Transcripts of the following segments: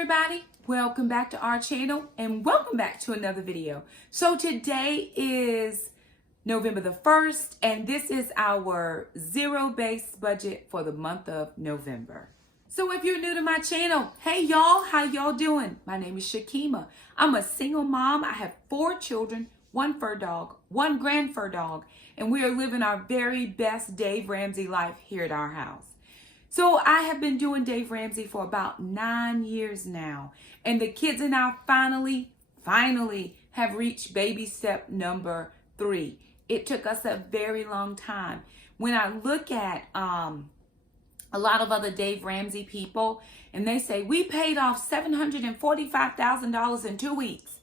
everybody, welcome back to our channel and welcome back to another video. So today is November the 1st and this is our zero-based budget for the month of November. So if you're new to my channel, hey y'all, how y'all doing? My name is Shakima. I'm a single mom. I have 4 children, 1 fur dog, 1 grand fur dog, and we are living our very best Dave Ramsey life here at our house. So I have been doing Dave Ramsey for about 9 years now. And the kids and I finally have reached baby step number 3. It took us a very long time. When I look at a lot of other Dave Ramsey people and they say, we paid off $745,000 in 2 weeks.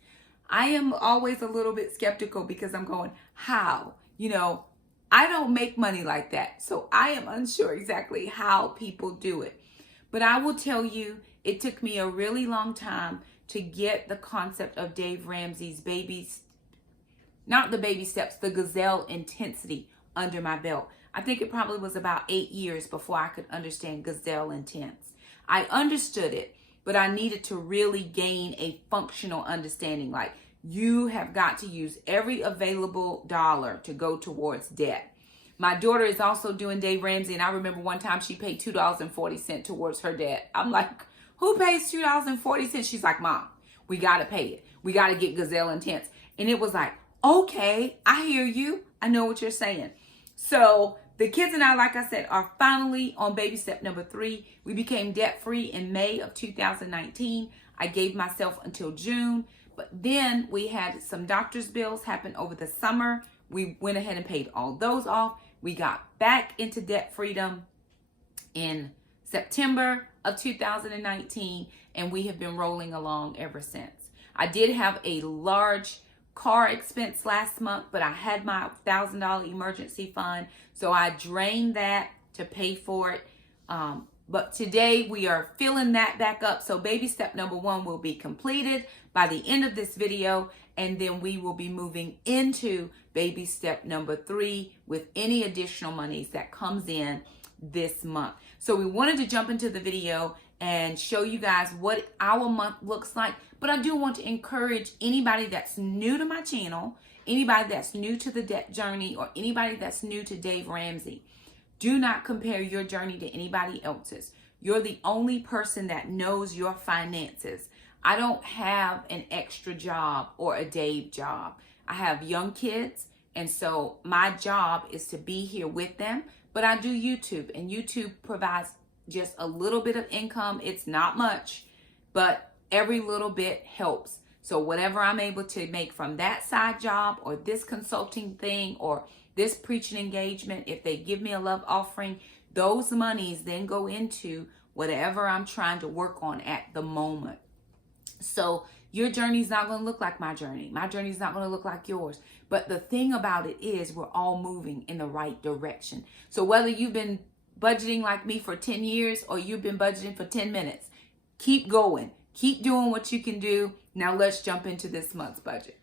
I am always a little bit skeptical because I'm going, how? You know, I don't make money like that, so I am unsure exactly how people do it. But I will tell you, it took me a really long time to get the concept of Dave Ramsey's not the baby steps, the gazelle intensity under my belt. I think it probably was about 8 years before I could understand gazelle intense. I understood it, but I needed to really gain a functional understanding. Like, you have got to use every available dollar to go towards debt. My daughter is also doing Dave Ramsey, and I remember one time she paid $2.40 towards her debt. I'm like, who pays $2.40? She's like, Mom, we got to pay it. We got to get gazelle intense. And it was like, okay, I hear you. I know what you're saying. So the kids and I, like I said, are finally on baby step number 3. We became debt-free in May of 2019. I gave myself until June. But then we had some doctor's bills happen over the summer. We went ahead and paid all those off. We got back into debt freedom in September of 2019, and we have been rolling along ever since. I did have a large car expense last month, but I had my $1,000 emergency fund, so I drained that to pay for it. But today we are filling that back up. So baby step number 1 will be completed by the end of this video. And then we will be moving into baby step number 3 with any additional monies that comes in this month. So we wanted to jump into the video and show you guys what our month looks like. But I do want to encourage anybody that's new to my channel, anybody that's new to the debt journey, or anybody that's new to Dave Ramsey. Do not compare your journey to anybody else's. You're the only person that knows your finances. I don't have an extra job or a Dave job. I have young kids, and so my job is to be here with them. But I do YouTube, and YouTube provides just a little bit of income. It's not much, but every little bit helps. So whatever I'm able to make from that side job or this consulting thing or this preaching engagement, if they give me a love offering, those monies then go into whatever I'm trying to work on at the moment. So your journey is not going to look like my journey. My journey is not going to look like yours. But the thing about it is we're all moving in the right direction. So whether you've been budgeting like me for 10 years or you've been budgeting for 10 minutes, keep going. Keep doing what you can do. Now let's jump into this month's budget.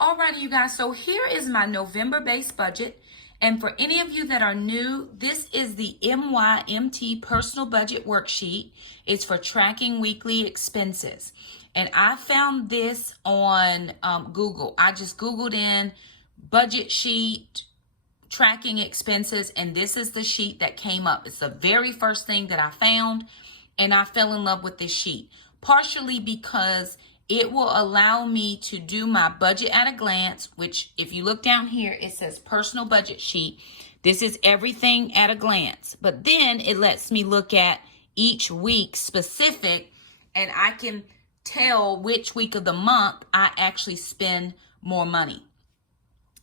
Alrighty, you guys, so here is my November-based budget. And for any of you that are new, this is the MYMT Personal Budget Worksheet. It's for tracking weekly expenses. And I found this on Google. I just Googled in budget sheet, tracking expenses, and this is the sheet that came up. It's the very first thing that I found, and I fell in love with this sheet. Partially because it will allow me to do my budget at a glance, which if you look down here, it says personal budget sheet. This is everything at a glance. But then it lets me look at each week specific, and I can tell which week of the month I actually spend more money.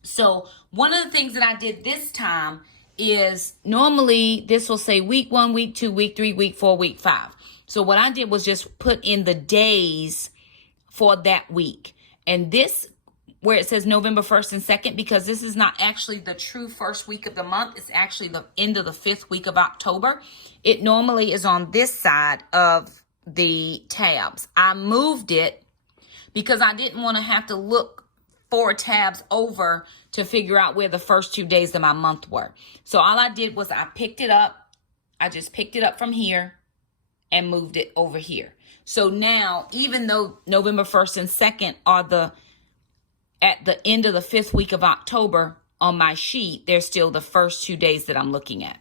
So one of the things that I did this time is normally this will say week 1, week 2, week 3, week 4, week 5. So what I did was just put in the days for that week. And this, where it says November 1st and 2nd, because this is not actually the true first week of the month. It's actually the end of the 5th week of October. It normally is on this side of the tabs. I moved it because I didn't want to have to look 4 tabs over to figure out where the first 2 days of my month were. So all I did was I picked it up. I just picked it up from here and moved it over here. So now, even though November 1st and 2nd are at the end of the 5th week of October on my sheet, they're still the first 2 days that I'm looking at.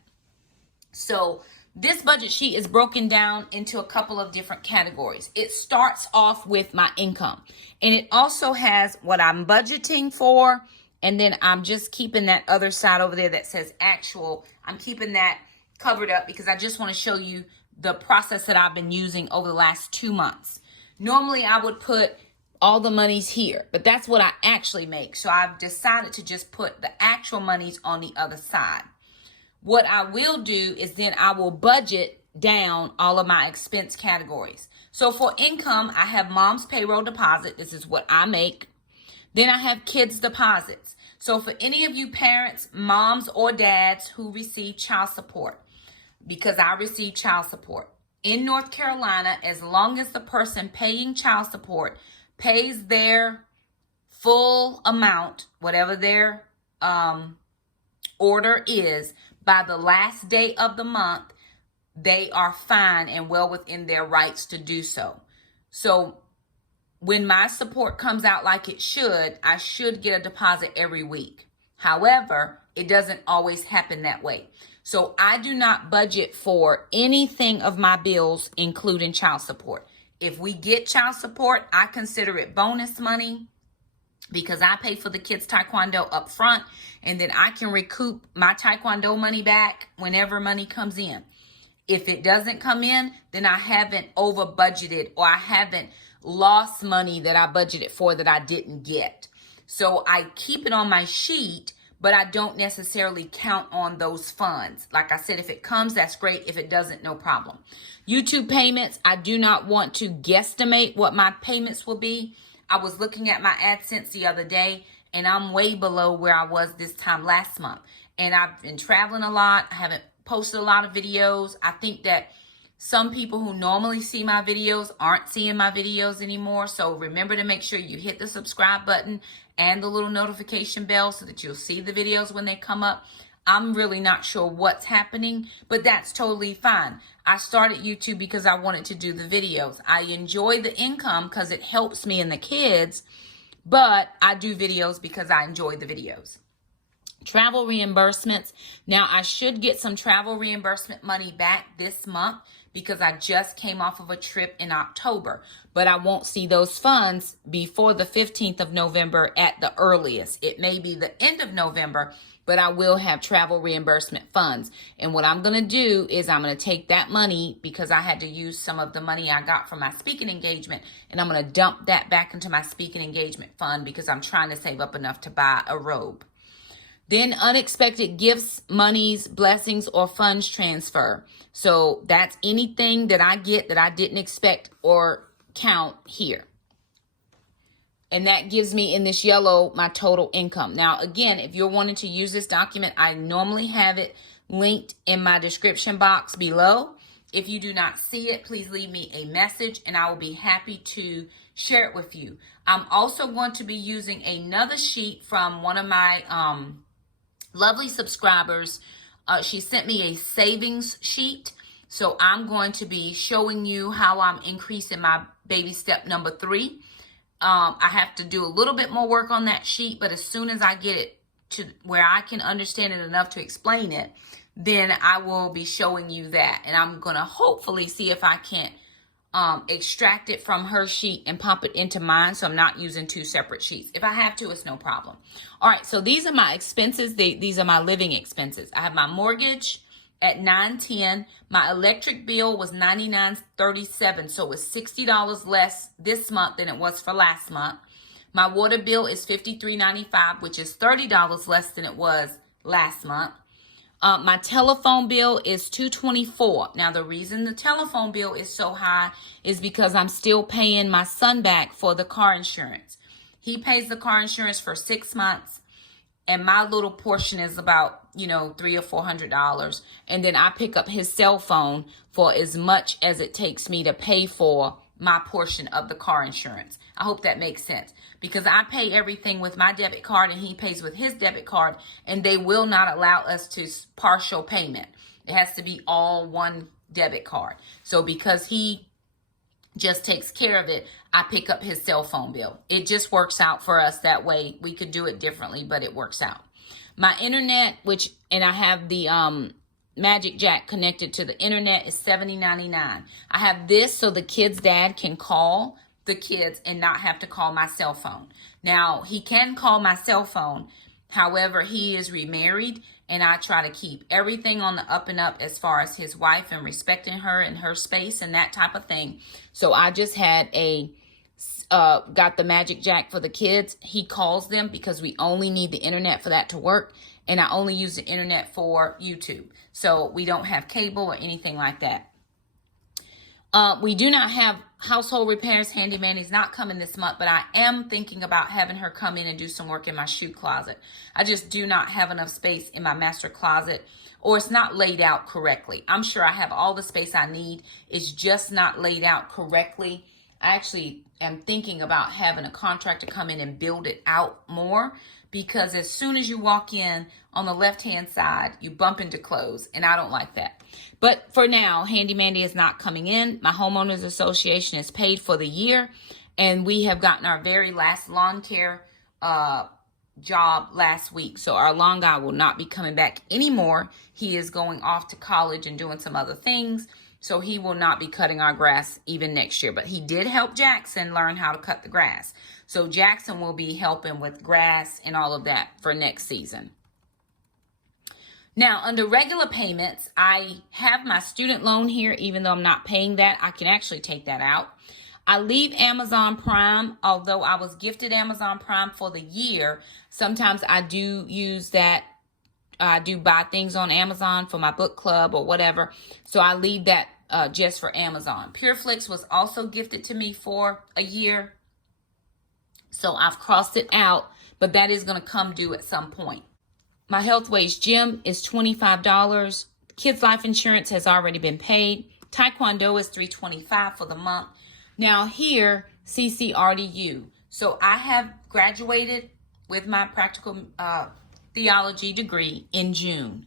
So this budget sheet is broken down into a couple of different categories. It starts off with my income, and it also has what I'm budgeting for, and then I'm just keeping that other side over there that says actual. I'm keeping that covered up because I just want to show you the process that I've been using over the last 2 months. Normally I would put all the monies here, but that's what I actually make. So I've decided to just put the actual monies on the other side. What I will do is then I will budget down all of my expense categories. So for income, I have mom's payroll deposit. This is what I make. Then I have kids deposits. So for any of you parents, moms or dads who receive child support, because I receive child support in North Carolina, as long as the person paying child support pays their full amount, whatever their order is, by the last day of the month, they are fine and well within their rights to do so. So when my support comes out like it should, I should get a deposit every week. However, it doesn't always happen that way. So I do not budget for anything of my bills, including child support. If we get child support, I consider it bonus money because I pay for the kids' taekwondo up front, and then I can recoup my taekwondo money back whenever money comes in. If it doesn't come in, then I haven't over budgeted, or I haven't lost money that I budgeted for that I didn't get. So I keep it on my sheet, but I don't necessarily count on those funds. Like I said, if it comes, that's great. If it doesn't, no problem. YouTube payments, I do not want to guesstimate what my payments will be. I was looking at my AdSense the other day, and I'm way below where I was this time last month. And I've been traveling a lot. I haven't posted a lot of videos. I think that some people who normally see my videos aren't seeing my videos anymore. So remember to make sure you hit the subscribe button and the little notification bell so that you'll see the videos when they come up. I'm really not sure what's happening, but that's totally fine. I started YouTube because I wanted to do the videos. I enjoy the income because it helps me and the kids, but I do videos because I enjoy the videos. Travel reimbursements. Now, I should get some travel reimbursement money back this month because I just came off of a trip in October, but I won't see those funds before the 15th of November at the earliest. It may be the end of November, but I will have travel reimbursement funds. And what I'm going to do is I'm going to take that money, because I had to use some of the money I got from my speaking engagement, and I'm going to dump that back into my speaking engagement fund because I'm trying to save up enough to buy a robe. Then unexpected gifts, monies, blessings, or funds transfer. So that's anything that I get that I didn't expect or count here. And that gives me in this yellow my total income. Now, again, if you're wanting to use this document, I normally have it linked in my description box below. If you do not see it, please leave me a message and I will be happy to share it with you. I'm also going to be using another sheet from one of my lovely subscribers. She sent me a savings sheet. So I'm going to be showing you how I'm increasing my baby step number 3. I have to do a little bit more work on that sheet, but as soon as I get it to where I can understand it enough to explain it, then I will be showing you that. And I'm going to hopefully see if I can't extract it from her sheet and pop it into mine, so I'm not using 2 separate sheets. If I have to, it's no problem. All right, so these are my expenses. These are my living expenses. I have my mortgage at $9.10. My electric bill was $99.37, so it was $60 less this month than it was for last month. My water bill is $53.95, which is $30 less than it was last month. My telephone bill is $224. Now, the reason the telephone bill is so high is because I'm still paying my son back for the car insurance. He pays the car insurance for 6 months, and my little portion is about, $300 or $400. And then I pick up his cell phone for as much as it takes me to pay for my portion of the car insurance. I hope that makes sense, because I pay everything with my debit card and he pays with his debit card, and they will not allow us to partial payment. It has to be all one debit card. So because he just takes care of it, I pick up his cell phone bill. It just works out for us that way. We could do it differently, but it works out. My internet, and I have the Magic Jack connected to the internet, is $70.99. I have this so the kid's dad can call the kids and not have to call my cell phone. Now, he can call my cell phone. However, he is remarried, and I try to keep everything on the up and up as far as his wife and respecting her and her space and that type of thing. So I just had got the Magic Jack for the kids. He calls them because we only need the internet for that to work. And I only use the internet for YouTube. So we don't have cable or anything like that. We do not have household repairs. Handyman is not coming this month, but I am thinking about having her come in and do some work in my shoe closet. I just do not have enough space in my master closet, or it's not laid out correctly. I'm sure I have all the space I need. It's just not laid out correctly. I actually am thinking about having a contractor come in and build it out more, because as soon as you walk in on the left-hand side, you bump into clothes, and I don't like that. But for now, Handy Mandy is not coming in. My homeowners association is paid for the year, and we have gotten our very last lawn care job last week. So our lawn guy will not be coming back anymore. He is going off to college and doing some other things. So he will not be cutting our grass even next year. But he did help Jackson learn how to cut the grass. So Jackson will be helping with grass and all of that for next season. Now, under regular payments, I have my student loan here. Even though I'm not paying that, I can actually take that out. I leave Amazon Prime. Although I was gifted Amazon Prime for the year, sometimes I do use that. I do buy things on Amazon for my book club or whatever. So I leave that just for Amazon. PureFlix was also gifted to me for a year. So I've crossed it out, but that is going to come due at some point. My Healthways gym is $25. Kids Life Insurance has already been paid. Taekwondo is $325 for the month. Now here, CCRDU. So I have graduated with my practical theology degree in June.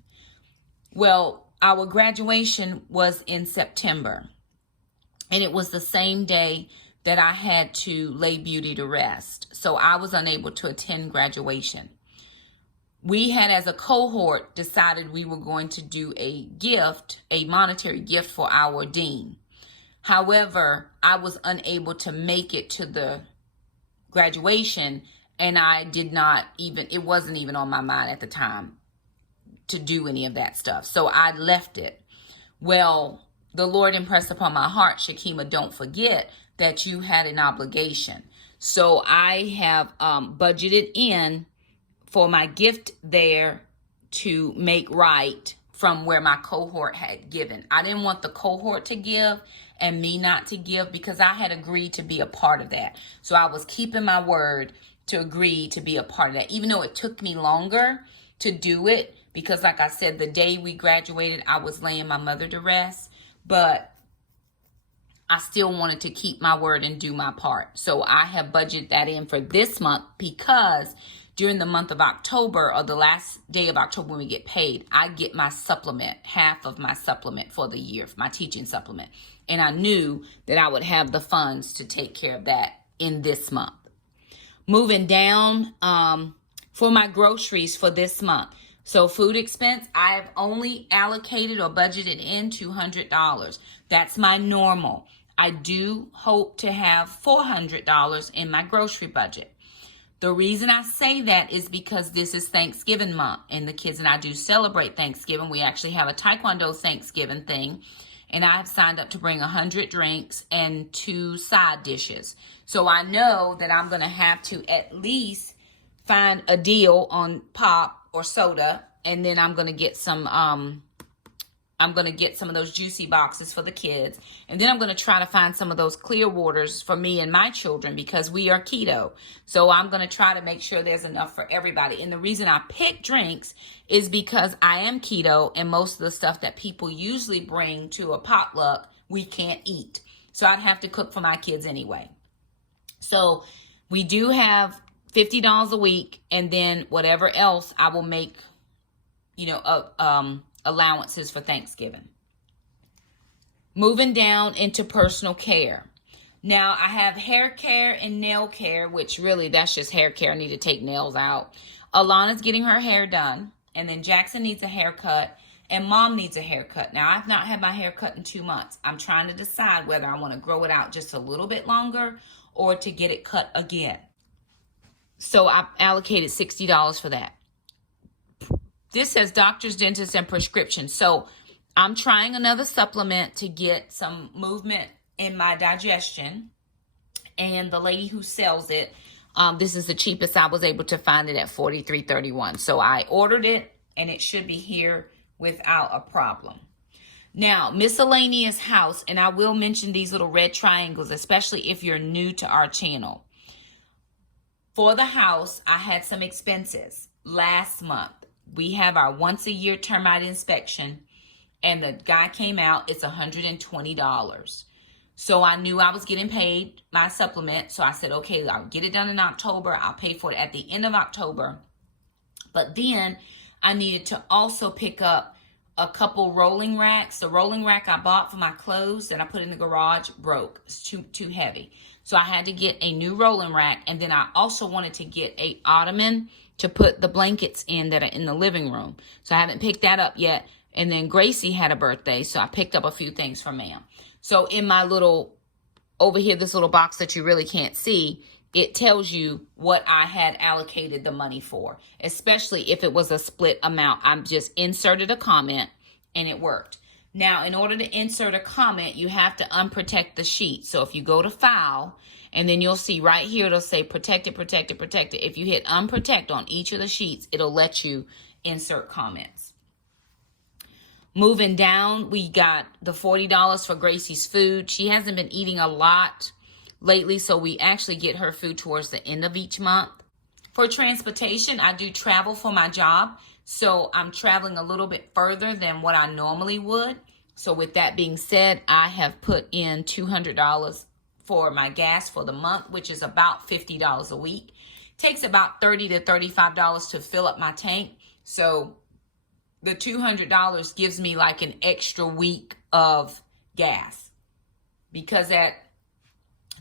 Well, our graduation was in September, and it was the same day that I had to lay Beauty to rest. So I was unable to attend graduation. We had, as a cohort, decided we were going to do a gift, a monetary gift for our dean. However, I was unable to make it to the graduation, and I did not even, it wasn't even on my mind at the time to do any of that stuff. So I left it. Well, the Lord impressed upon my heart, Shakima, don't forget that you had an obligation. So I have budgeted in for my gift there to make right from where my cohort had given. I didn't want the cohort to give and me not to give, because I had agreed to be a part of that. So I was keeping my word to agree to be a part of that, even though it took me longer to do it, because like I said, the day we graduated, I was laying my mother to rest, but I still wanted to keep my word and do my part. So I have budgeted that in for this month, because during the month of October, or the last day of October when we get paid, I get my supplement, half of my supplement for the year, my teaching supplement. And I knew that I would have the funds to take care of that in this month. Moving down, for my groceries for this month. So food expense, I have only allocated or budgeted in $200. That's my normal. I do hope to have $400 in my grocery budget. The reason I say that is because this is Thanksgiving month, and the kids and I do celebrate Thanksgiving. We actually have a Taekwondo Thanksgiving thing, and I have signed up to bring 100 drinks and 2 side dishes. So I know that I'm going to have to at least find a deal on pop or soda, and then I'm going to get some of those juicy boxes for the kids. And then I'm going to try to find some of those clear waters for me and my children, because we are keto. So I'm going to try to make sure there's enough for everybody. And the reason I pick drinks is because I am keto, and most of the stuff that people usually bring to a potluck, we can't eat. So I'd have to cook for my kids anyway. So we do have $50 a week, and then whatever else I will make, allowances for Thanksgiving. Moving down into personal care. Now, I have hair care and nail care, which really that's just hair care. I need to take nails out. Alana's getting her hair done. And then Jackson needs a haircut. And Mom needs a haircut. Now, I've not had my hair cut in 2 months. I'm trying to decide whether I want to grow it out just a little bit longer or to get it cut again. So I allocated $60 for that. This says doctors, dentists, and prescriptions. So I'm trying another supplement to get some movement in my digestion. And the lady who sells it, this is the cheapest I was able to find it at $43.31. So I ordered it and it should be here without a problem. Now, miscellaneous house, and I will mention these little red triangles, especially if you're new to our channel. For the house, I had some expenses last month. We have our once a year termite inspection, and the guy came out, it's $120. So I knew I was getting paid my supplement. So I said, okay, I'll get it done in October. I'll pay for it at the end of October. But then I needed to also pick up a couple rolling racks. The rolling rack I bought for my clothes that I put in the garage broke. It's too heavy. So I had to get a new rolling rack. And then I also wanted to get a ottoman to put the blankets in that are in the living room. So I haven't picked that up yet. And then Gracie had a birthday. So I picked up a few things for ma'am. So in my little, over here, this little box that you really can't see, it tells you what I had allocated the money for, especially if it was a split amount. I just inserted a comment and it worked. Now, in order to insert a comment, you have to unprotect the sheet. So if you go to file, and then you'll see right here, it'll say protected, protected, protected. If you hit unprotect on each of the sheets, it'll let you insert comments. Moving down, we got the $40 for Gracie's food. She hasn't been eating a lot lately, so we actually get her food towards the end of each month. For transportation, I do travel for my job, so I'm traveling a little bit further than what I normally would. So with that being said, I have put in $200 for my gas for the month, which is about $50 a week. Takes about $30 to $35 to fill up my tank. So the $200 gives me like an extra week of gas, because at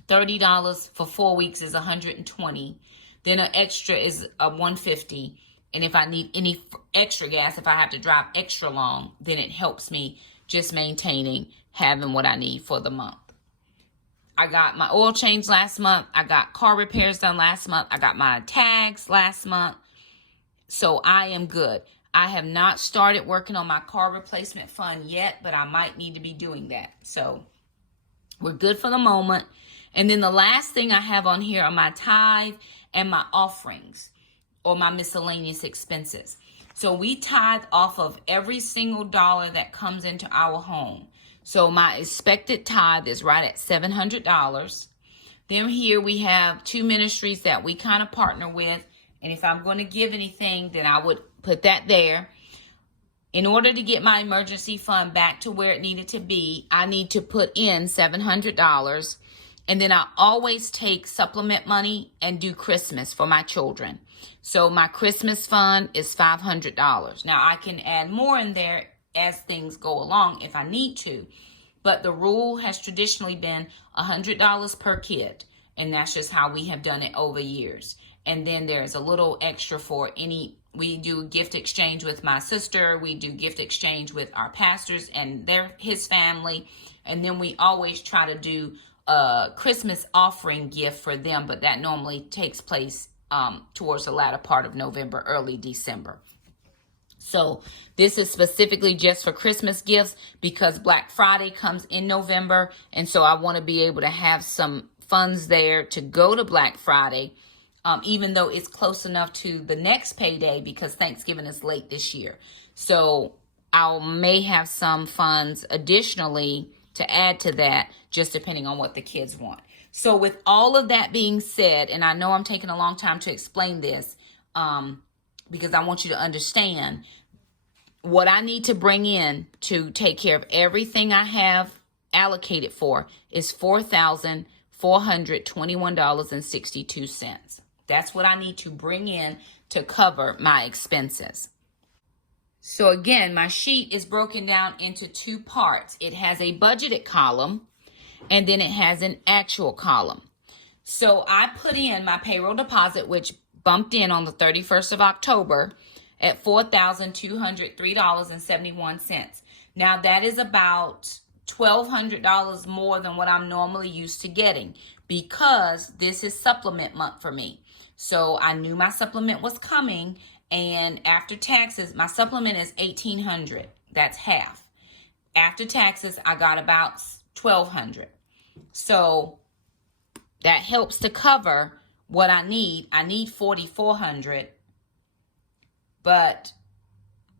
$30 for 4 weeks is $120. Then an extra is $150. And if I need any extra gas, if I have to drive extra long, then it helps me just maintaining having what I need for the month. I got my oil change last month. I got car repairs done last month. I got my tags last month. So I am good. I have not started working on my car replacement fund yet, but I might need to be doing that. So we're good for the moment. And then the last thing I have on here are my tithe and my offerings, or my miscellaneous expenses. So we tithe off of every single dollar that comes into our home. So my expected tithe is right at $700. Then here we have 2 ministries that we kind of partner with. And if I'm going to give anything, then I would put that there. In order to get my emergency fund back to where it needed to be, I need to put in $700. And then I always take supplement money and do Christmas for my children. So my Christmas fund is $500. Now I can add more in there as things go along if I need to. But the rule has traditionally been $100 per kid. And that's just how we have done it over years. And then there's a little extra for we do gift exchange with my sister. We do gift exchange with our pastors and his family. And then we always try to do a Christmas offering gift for them. But that normally takes place towards the latter part of November, early December. So this is specifically just for Christmas gifts because Black Friday comes in November. And so I want to be able to have some funds there to go to Black Friday. Even though it's close enough to the next payday because Thanksgiving is late this year. So I may have some funds additionally to add to that, just depending on what the kids want. So with all of that being said, and I know I'm taking a long time to explain this because I want you to understand what I need to bring in to take care of everything I have allocated for is $4,421.62. That's what I need to bring in to cover my expenses. So again, my sheet is broken down into two parts. It has a budgeted column, and then it has an actual column. So I put in my payroll deposit, which bumped in on the 31st of October at $4,203.71. Now that is about $1,200 more than what I'm normally used to getting, because this is supplement month for me. So I knew my supplement was coming, and after taxes, my supplement is $1,800. That's half. After taxes, I got about $1,200. So that helps to cover what I need. I need $4,400, but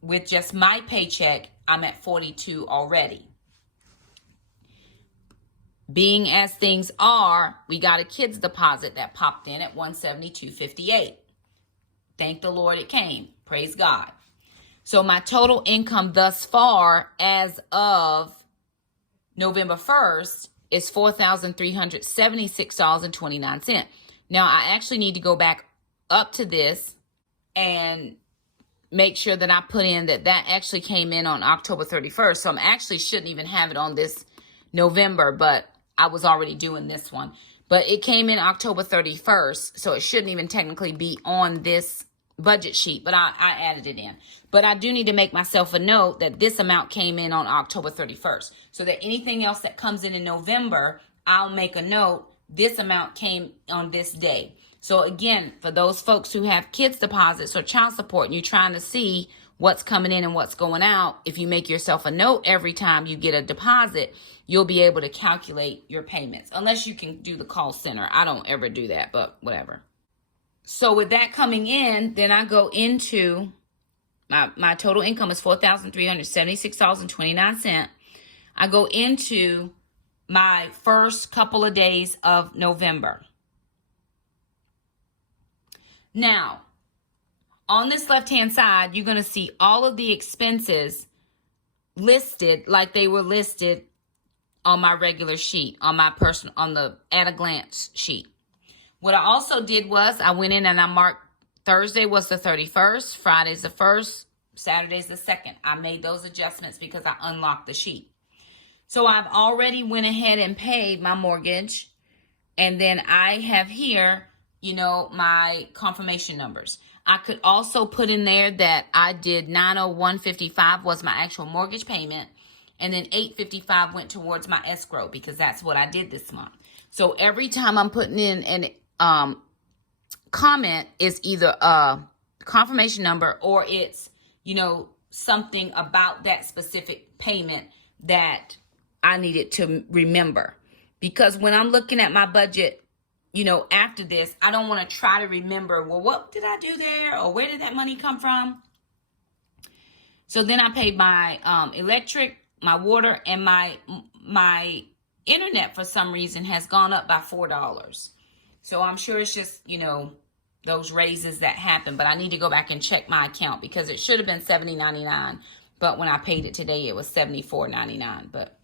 with just my paycheck, I'm at $42 already. Being as things are, we got a kid's deposit that popped in at $172.58. Thank the Lord it came. Praise God. So my total income thus far as of November 1st is $4,376.29. Now, I actually need to go back up to this and make sure that I put in that actually came in on October 31st. So I actually shouldn't even have it on this November, but I was already doing this one. But it came in October 31st, so it shouldn't even technically be on this budget sheet, but I added it in. But I do need to make myself a note that this amount came in on October 31st, so that anything else that comes in November, I'll make a note, this amount came on this day. So again, for those folks who have kids deposits or child support, and you're trying to see what's coming in and what's going out, if you make yourself a note every time you get a deposit, you'll be able to calculate your payments, unless you can do the call center. I don't ever do that, but whatever. So with that coming in, then I go into my total income is $4,376.29. I go into my first couple of days of November. Now, on this left-hand side, you're going to see all of the expenses listed like they were listed on my regular sheet, on the at a glance sheet. What I also did was I went in and I marked Thursday was the 31st, Friday's the 1st, Saturday's the 2nd. I made those adjustments because I unlocked the sheet. So I've already went ahead and paid my mortgage. And then I have here, my confirmation numbers. I could also put in there that I did $901.55 was my actual mortgage payment. And then $855 went towards my escrow, because that's what I did this month. So every time I'm putting in an comment, is either a confirmation number or it's, something about that specific payment that I needed to remember. Because when I'm looking at my budget, after this, I don't want to try to remember, well, what did I do there? Or where did that money come from? So then I paid my electric, my water, and my internet for some reason has gone up by $4. So I'm sure it's just, those raises that happen. But I need to go back and check my account, because it should have been $70.99. But when I paid it today, it was $74.99. But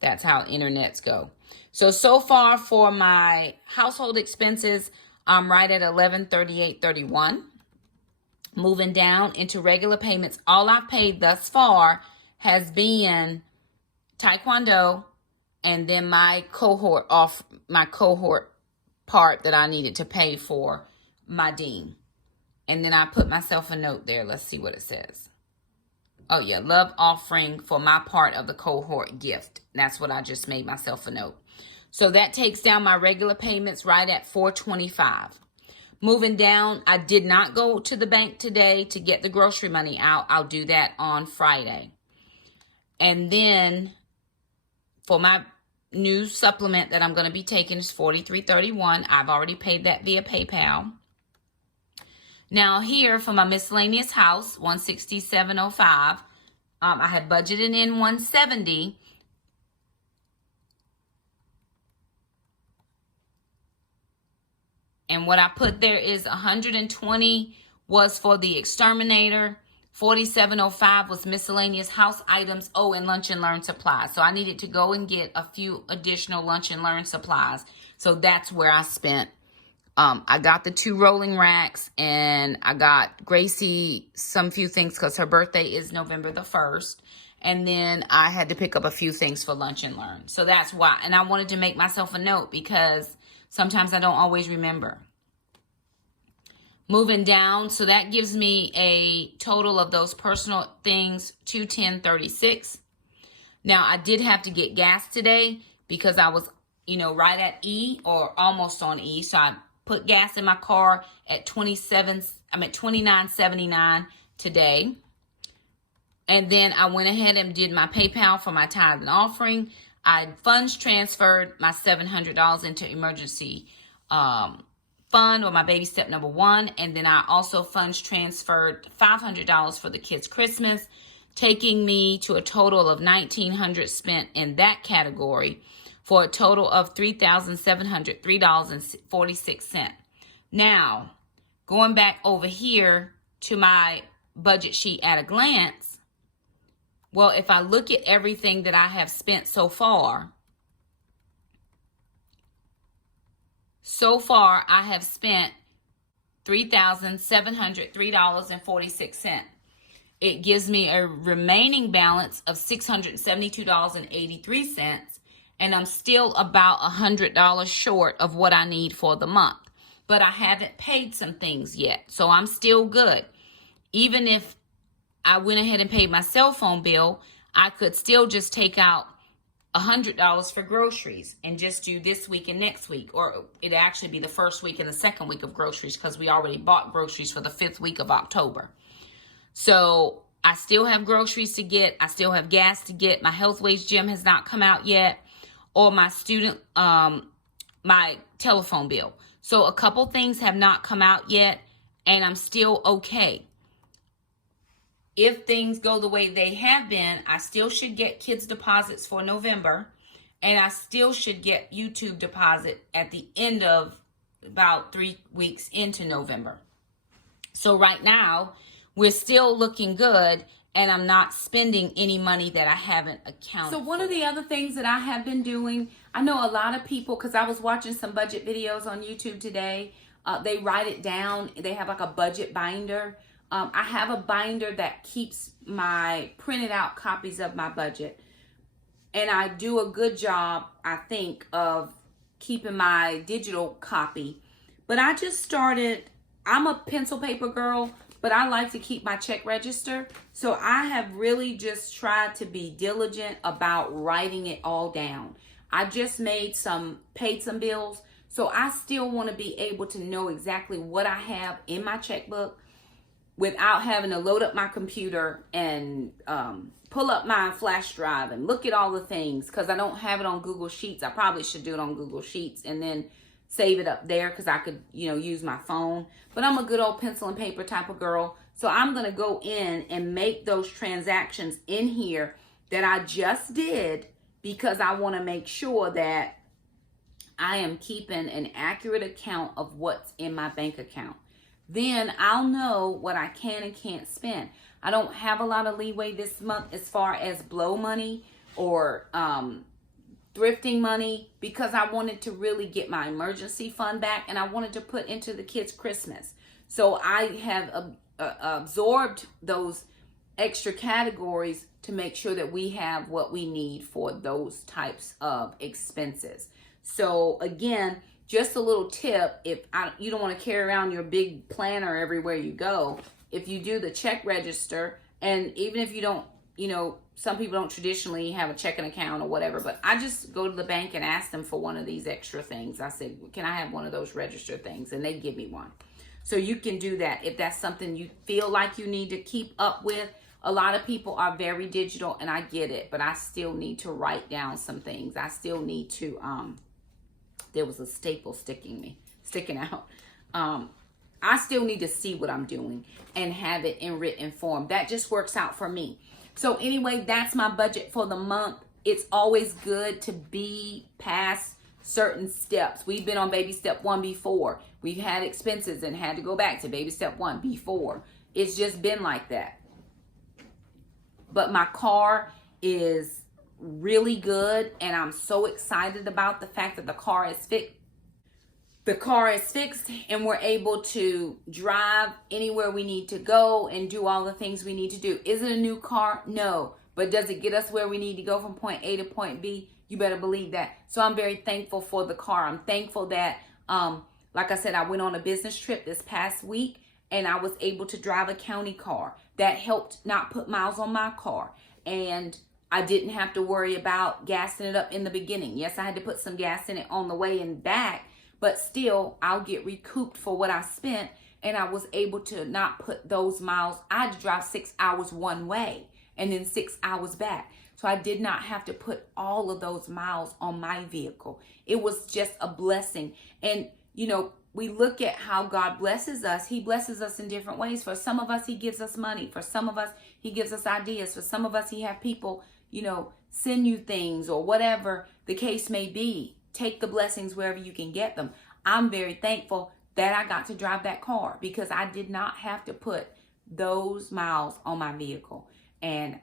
that's how internets go. So far for my household expenses, I'm right at $1138.31. Moving down into regular payments, all I've paid thus far has been Taekwondo, and then my cohort part that I needed to pay for my dean. And then I put myself a note there. Let's see what it says. Oh yeah, love offering for my part of the cohort gift. That's what I just made myself a note. So that takes down my regular payments right at $425. Moving down, I did not go to the bank today to get the grocery money out. I'll do that on Friday. And then for my new supplement that I'm going to be taking is $43.31. I've already paid that via PayPal. Now here for my miscellaneous house, $167.05. I had budgeted in $170. And what I put there is $120 was for the exterminator. $47.05 was miscellaneous house items. Oh, and lunch and learn supplies. So I needed to go and get a few additional lunch and learn supplies. So that's where I spent I got the 2 rolling racks, and I got Gracie some few things because her birthday is November the 1st. And then I had to pick up a few things for Lunch and Learn. So that's why. And I wanted to make myself a note because sometimes I don't always remember. Moving down, so that gives me a total of those personal things, $210.36. Now, I did have to get gas today because I was, right at E or almost on E. So I put gas in my car at $29.79 today. And then I went ahead and did my PayPal for my tithe and offering. I funds transferred my $700 into emergency fund, or my baby step number 1. And then I also funds transferred $500 for the kids' Christmas, taking me to a total of $1,900 spent in that category, for a total of $3,703.46. Now, going back over here to my budget sheet at a glance, well, if I look at everything that I have spent so far I have spent $3,703.46. It gives me a remaining balance of $672.83, and I'm still about $100 short of what I need for the month. But I haven't paid some things yet, so I'm still good. Even if I went ahead and paid my cell phone bill, I could still just take out $100 for groceries and just do this week and next week, or it'd actually be the first week and the second week of groceries because we already bought groceries for the 5th week of October. So I still have groceries to get. I still have gas to get. My health wage gym has not come out yet, or my my telephone bill. So a couple things have not come out yet, and I'm still okay. If things go the way they have been, I still should get kids' deposits for November, and I still should get YouTube deposit at the end of about 3 weeks into November. So right now, we're still looking good, and I'm not spending any money that I haven't accounted for. So one of the other things that I have been doing, I know a lot of people, because I was watching some budget videos on YouTube today, they write it down. They have like a budget binder. I have a binder that keeps my printed out copies of my budget. And I do a good job, I think, of keeping my digital copy. But I just started, I'm a pencil paper girl, but I like to keep my check register. So I have really just tried to be diligent about writing it all down. I just paid some bills. So I still want to be able to know exactly what I have in my checkbook without having to load up my computer and pull up my flash drive and look at all the things, because I don't have it on Google Sheets. I probably should do it on Google Sheets and then save it up there, because I could, use my phone. But I'm a good old pencil and paper type of girl. So I'm going to go in and make those transactions in here that I just did, because I want to make sure that I am keeping an accurate account of what's in my bank account. Then I'll know what I can and can't spend. I don't have a lot of leeway this month as far as blow money or thrifting money, because I wanted to really get my emergency fund back, and I wanted to put into the kids' Christmas. So I have absorbed those extra categories to make sure that we have what we need for those types of expenses. So again, just a little tip, if you don't want to carry around your big planner everywhere you go, if you do the check register, and even if you don't, some people don't traditionally have a checking account or whatever, but I just go to the bank and ask them for one of these extra things. I said, can I have one of those register things? And they give me one. So you can do that if that's something you feel like you need to keep up with. A lot of people are very digital, and I get it, but I still need to write down some things. I still need to, there was a staple sticking out. I still need to see what I'm doing and have it in written form. That just works out for me. So anyway, that's my budget for the month. It's always good to be past certain steps. We've been on baby step 1 before. We've had expenses and had to go back to baby step 1 before. It's just been like that. But my car is really good, and I'm so excited about the fact that the car is fixed. the car is fixed and we're able to drive anywhere we need to go and do all the things we need to do. Is it a new car? No. But does it get us where we need to go from point A to point B? You better believe that. So I'm very thankful for the car. I'm thankful that, like I said, I went on a business trip this past week and I was able to drive a county car. That helped not put miles on my car. And I didn't have to worry about gassing it up in the beginning. Yes, I had to put some gas in it on the way and back, but still I'll get recouped for what I spent. And I was able to not put those miles. I had to drive 6 hours one way and then 6 hours back. So I did not have to put all of those miles on my vehicle. It was just a blessing. And, you know, we look at how God blesses us. He blesses us in different ways. For some of us, he gives us money. For some of us, he gives us ideas. For some of us, he have people, you know, send you things or whatever the case may be. Take the blessings wherever you can get them. I'm very thankful that I got to drive that car because I did not have to put those miles on my vehicle. And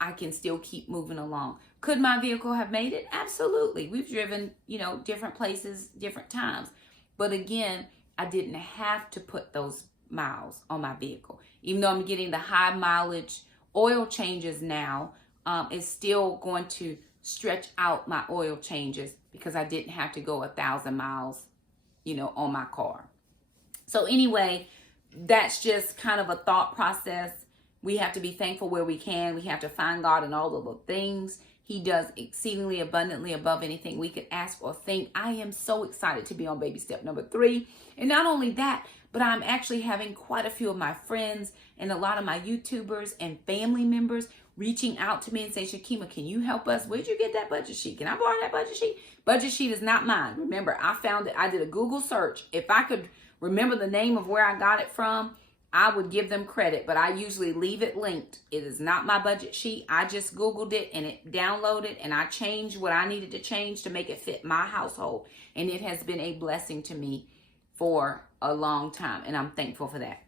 I can still keep moving along. Could my vehicle have made it? Absolutely. We've driven, you know, different places, different times. But again, I didn't have to put those miles on my vehicle. Even though I'm getting the high mileage oil changes now, it's still going to stretch out my oil changes because I didn't have to go 1,000 miles, you know, on my car. So anyway, that's just kind of a thought process. We have to be thankful where we can. We have to find God in all of the things. He does exceedingly abundantly above anything we could ask or think. I am so excited to be on baby step number 3. And not only that, but I'm actually having quite a few of my friends and a lot of my YouTubers and family members reaching out to me and saying, Shakima, can you help us? Where'd you get that budget sheet? Can I borrow that budget sheet? Budget sheet is not mine. Remember, I found it. I did a Google search. If I could remember the name of where I got it from, I would give them credit, but I usually leave it linked. It is not my budget sheet. I just Googled it and it downloaded and I changed what I needed to change to make it fit my household. And it has been a blessing to me for a long time. And I'm thankful for that.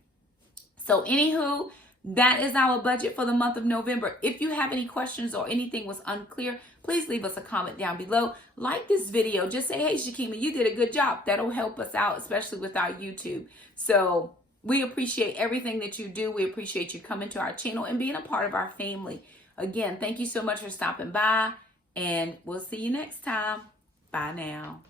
So anywho, that is our budget for the month of November. If you have any questions or anything was unclear, please leave us a comment down below. Like this video. Just say, hey, Shakima, you did a good job. That'll help us out, especially with our YouTube. So we appreciate everything that you do. We appreciate you coming to our channel and being a part of our family. Again, thank you so much for stopping by, and we'll see you next time. Bye now.